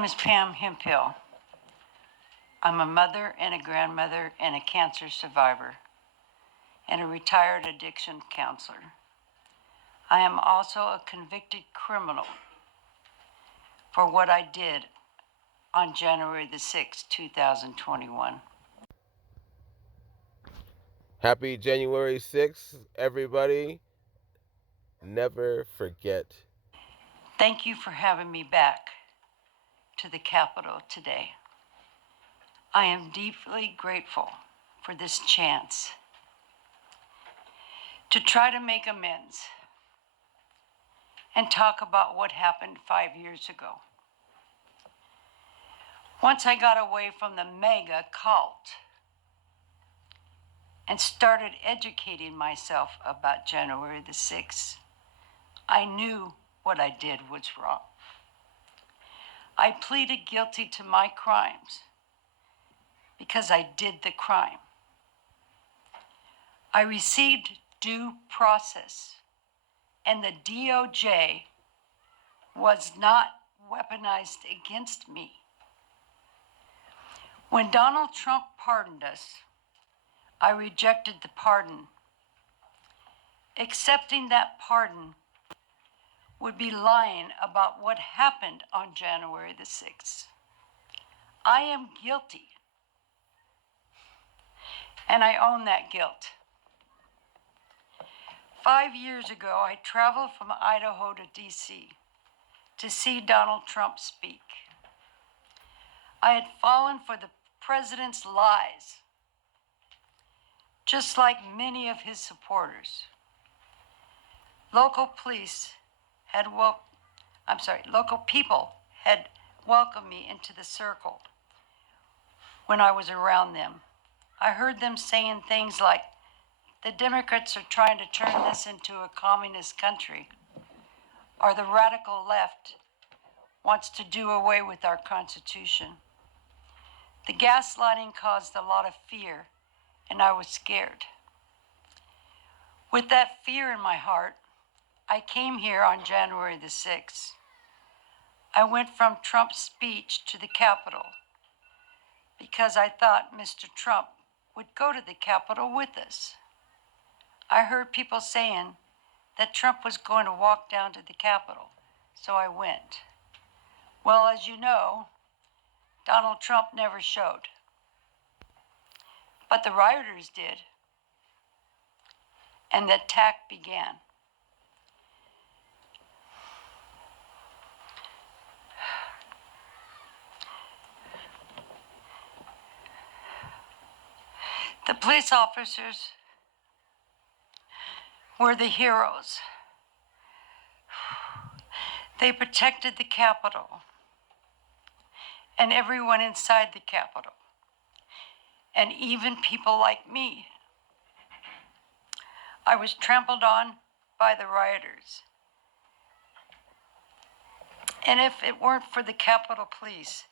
My name is Pam Hemphill. I'm a mother and a grandmother and a cancer survivor and a retired addiction counselor. I am also a convicted criminal for what I did on January the 6th, 2021. Happy January 6th, everybody. Never forget. Thank you for having me back to the Capitol today. I am deeply grateful for this chance to try to make amends and talk about what happened 5 years ago. Once I got away from the mega cult and started educating myself about January the 6th, I knew what I did was wrong. I pleaded guilty to my crimes because I did the crime. I received due process, and the DOJ was not weaponized against me. When Donald Trump pardoned us, I rejected the pardon. Accepting that pardon would be lying about what happened on January the 6th. I am guilty, and I own that guilt. 5 years ago, I traveled from Idaho to D.C. to see Donald Trump speak. I had fallen for the president's lies, just like many of his supporters. Local people had welcomed me into the circle when I was around them. I heard them saying things like, the Democrats are trying to turn this into a communist country, or the radical left wants to do away with our Constitution. The gaslighting caused a lot of fear, and I was scared. With that fear in my heart, I came here on January the 6th. I went from Trump's speech to the Capitol because I thought Mr. Trump would go to the Capitol with us. I heard people saying that Trump was going to walk down to the Capitol, so I went. Well, as you know, Donald Trump never showed. But the rioters did, and the attack began. The police officers were the heroes. They protected the Capitol and everyone inside the Capitol, and even people like me. I was trampled on by the rioters. And if it weren't for the Capitol Police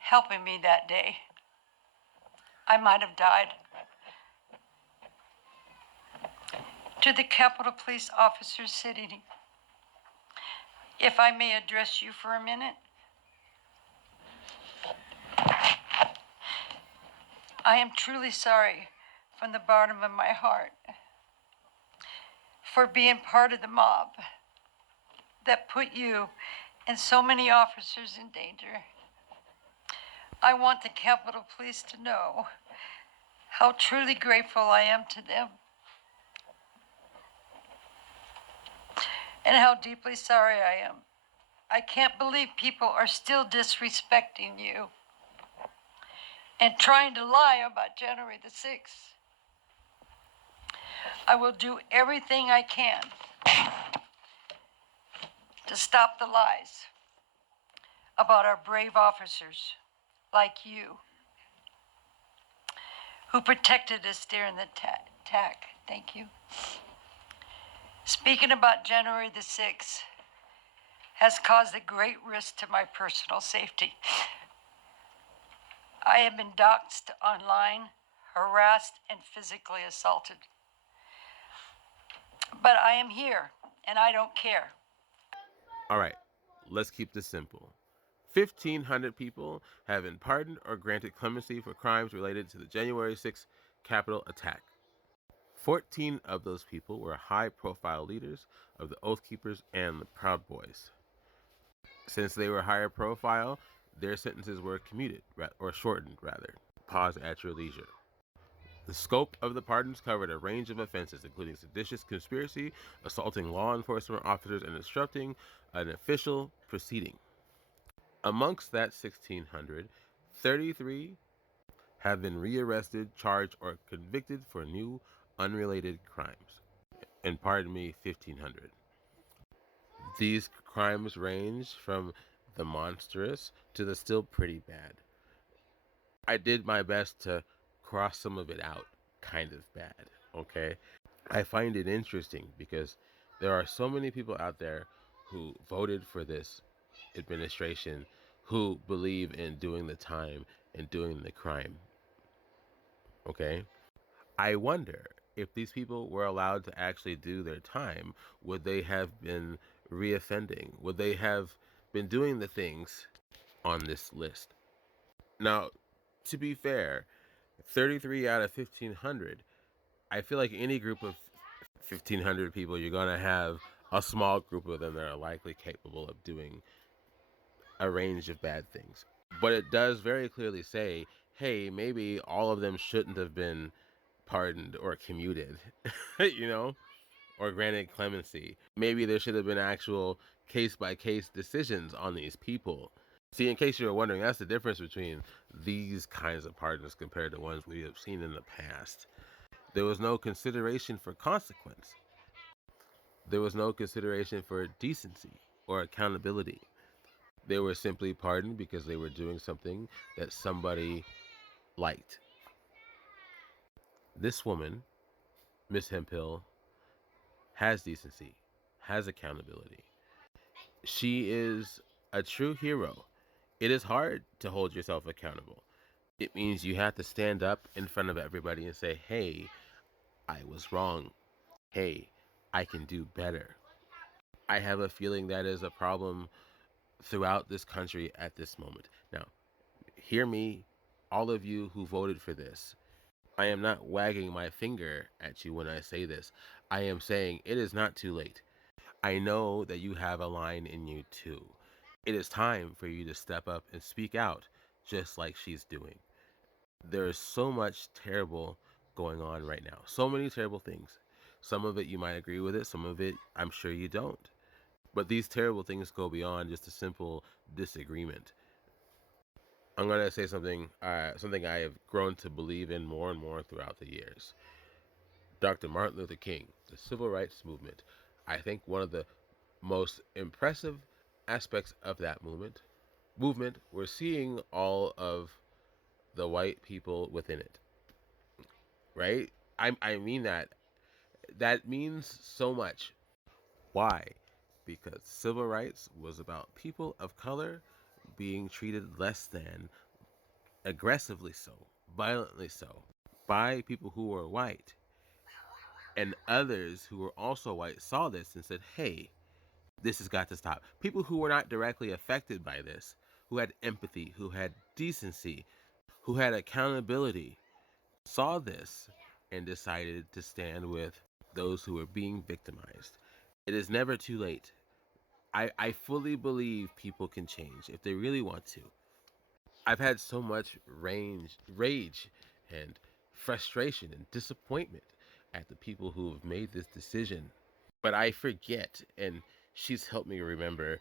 helping me that day, I might have died. To the Capitol Police officers sitting, if I may address you for a minute. I am truly sorry from the bottom of my heart for being part of the mob that put you and so many officers in danger. I want the Capitol Police to know how truly grateful I am to them and how deeply sorry I am. I can't believe people are still disrespecting you and trying to lie about January the 6th. I will do everything I can to stop the lies about our brave officers like you who protected us during the attack. Thank you. Speaking about January the 6th has caused a great risk to my personal safety. I have been doxxed online, harassed, and physically assaulted. But I am here, and I don't care. All right, let's keep this simple. 1,500 people have been pardoned or granted clemency for crimes related to the January 6th Capitol attack. 14 of those people were high-profile leaders of the Oath Keepers and the Proud Boys. Since they were higher profile, their sentences were commuted, or shortened, rather. Pause at your leisure. The scope of the pardons covered a range of offenses, including seditious conspiracy, assaulting law enforcement officers, and disrupting an official proceeding. Amongst that 1,600, 33 have been rearrested, charged, or convicted for new, unrelated crimes. And pardon me, 1,500. These crimes range from the monstrous to the still pretty bad. I did my best to cross some of it out, kind of bad, okay? I find it interesting because there are so many people out there who voted for this administration who believe in doing the time and doing the crime, okay? I wonder if these people were allowed to actually do their time, would they have been reoffending? Would they have been doing the things on this list? Now, to be fair, 33 out of 1,500, I feel like any group of 1,500 people, you're going to have a small group of them that are likely capable of doing a range of bad things. But it does very clearly say, hey, maybe all of them shouldn't have been pardoned or commuted, you know, or granted clemency. Maybe there should have been actual case-by-case decisions on these people. See, in case you were wondering, that's the difference between these kinds of pardons compared to ones we have seen in the past. There was no consideration for consequence. There was no consideration for decency or accountability. They were simply pardoned because they were doing something that somebody liked. This woman, Miss Hemphill, has decency, has accountability. She is a true hero. It is hard to hold yourself accountable. It means you have to stand up in front of everybody and say, hey, I was wrong. Hey, I can do better. I have a feeling that is a problem throughout this country at this moment. Now, hear me, all of you who voted for this. I am not wagging my finger at you when I say this. I am saying it is not too late. I know that you have a line in you too. It is time for you to step up and speak out, just like she's doing. There is so much terrible going on right now. So many terrible things. Some of it you might agree with it, some of it I'm sure you don't. But these terrible things go beyond just a simple disagreement. I'm going to say something I have grown to believe in more and more throughout the years. Dr. Martin Luther King, the civil rights movement. I think one of the most impressive aspects of that movement, we're seeing all of the white people within it, right? I mean that. That means so much. Why? Because civil rights was about people of color being treated less than, aggressively so, violently so, by people who were white. And others who were also white saw this and said, hey, this has got to stop. People who were not directly affected by this, who had empathy, who had decency, who had accountability, saw this and decided to stand with those who were being victimized. It is never too late. I fully believe people can change if they really want to. I've had so much rage and frustration and disappointment at the people who have made this decision. But I forget, and she's helped me remember,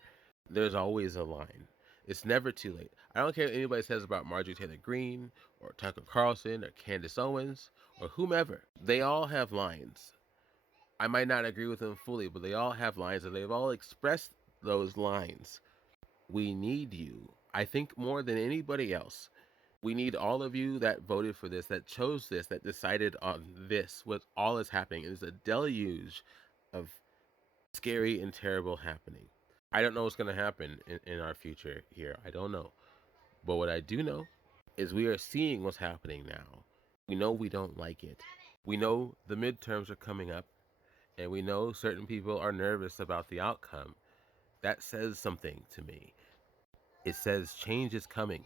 there's always a line. It's never too late. I don't care what anybody says about Marjorie Taylor Greene or Tucker Carlson or Candace Owens or whomever. They all have lines. I might not agree with them fully, but they all have lines, and they've all expressed those lines. We need you. I think more than anybody else. We need all of you that voted for this, that chose this, that decided on this, what all is happening. It is a deluge of scary and terrible happening. I don't know what's going to happen in our future here. I don't know. But what I do know is we are seeing what's happening now. We know we don't like it. We know the midterms are coming up, and we know certain people are nervous about the outcome. That says something to me. It says change is coming.